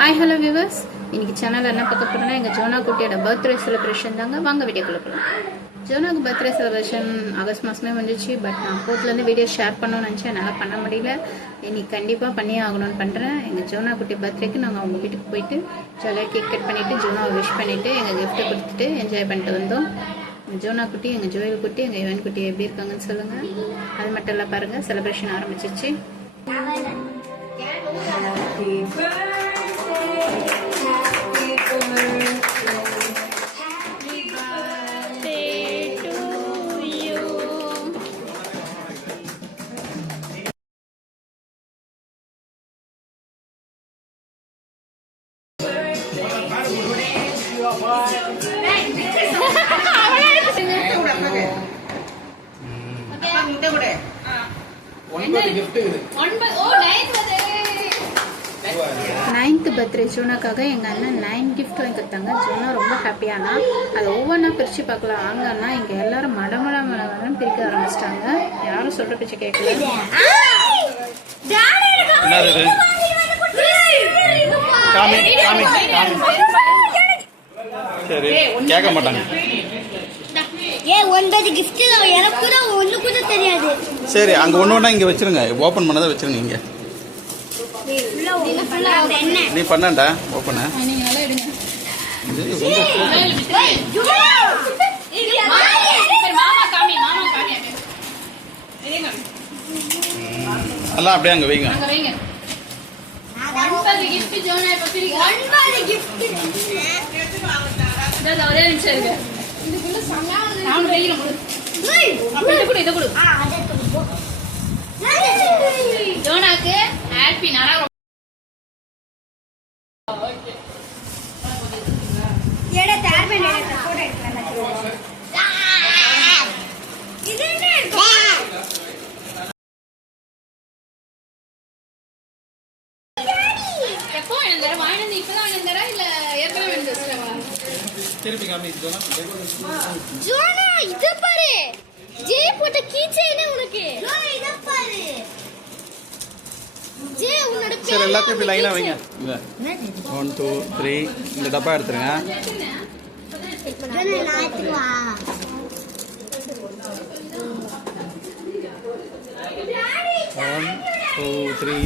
Hi hello viewers, இன்னைக்கு channel என்ன பார்க்க போறோம்னா எங்கள் ஜோனா குட்டியோட பர்த்டே செலிப்ரேஷன் தாங்க. வாங்க வீடியோக்குள்ள போகலாம். ஜோனாக்கு பர்த்டே செலிப்ரேஷன் ஆகஸ்ட் மாதமே வந்துச்சு. பட் நான் போர்ட்லேருந்து வீடியோ ஷேர் பண்ணணும்னு நினச்சேன், என்னால் பண்ண முடியல. இன்னைக்கு கண்டிப்பாக பண்ணியே ஆகணும்னு பண்ணுறேன். எங்கள் ஜோனா குட்டி பர்த்டேக்கு நாங்கள் அவங்க வீட்டுக்கு போயிட்டு ஜாலியாக கேக் கட் பண்ணிவிட்டு ஜோனாவை விஷ் பண்ணிவிட்டு எங்கள் கிஃப்ட்டை கொடுத்துட்டு என்ஜாய் பண்ணிட்டு வந்தோம். எங்கள் ஜோனா குட்டி, எங்கள் ஜோயல் குட்டி, எங்கள் யுவன் குட்டி எப்படி இருக்காங்கன்னு சொல்லுங்கள். அது மட்டும் இல்லை, பாருங்கள் செலிப்ரேஷன் ஆரம்பிச்சிச்சு. நைன்த் பர்த்டே ஜோனாக்காக எங்கள் அண்ணன் 9 கிஃப்ட் வாங்கி கொடுத்தாங்க. ஜோனா ரொம்ப ஹாப்பியானா அதை ஒவ்வொன்றா பிரித்து பார்க்கலாம். ஆங்கன்னா இங்கே எல்லாரும் மடமடம் பிரிக்க ஆரம்பிச்சிட்டாங்க. யாரும் சொல்கிற பிரிச்சு கேட்கல. கேட்க மாட்டாங்க. சரி, அங்க ஒண்ணு இங்க வச்சிருங்க. ஓபன் பண்ணதை வச்சிருங்க. இங்க நீ பண்ணா ஓபன் எல்லாம் அப்படியே அங்க வைங்க. ஜோனாக்கு ஹாப்பி நாளா ஜோனா இது பாரு, ஜே போட்ட கீச்சேனே உனக்கு. ஜோனா இத பாரு, ஜே உன்னோட பேர். சரி, எல்லாத்தையும் இப்படி லைனா வைங்க. 1 2 3 இந்த டப்பா எடுத்துருங்க. ஜோனா நாட்டு வா. 1 2 3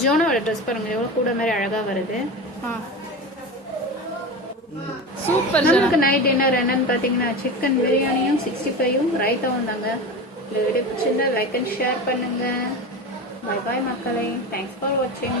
ஜோனாவோட ட்ரெஸ் பாருங்க, எவ்வளோ கூட மாதிரி அழகா வருது. சூப்பர். நமக்கு நைட் டின்னர் என்னன்னு பார்த்தீங்கன்னா சிக்கன் பிரியாணியும் 65யும் ரைத்தாவும் தாங்க. இந்த வீடியோ பிடிச்சிருந்தா லைக் அண்ட் ஷேர் பண்ணுங்க. பை பாய் மக்களே. தேங்க்ஸ் ஃபார் வாட்சிங்.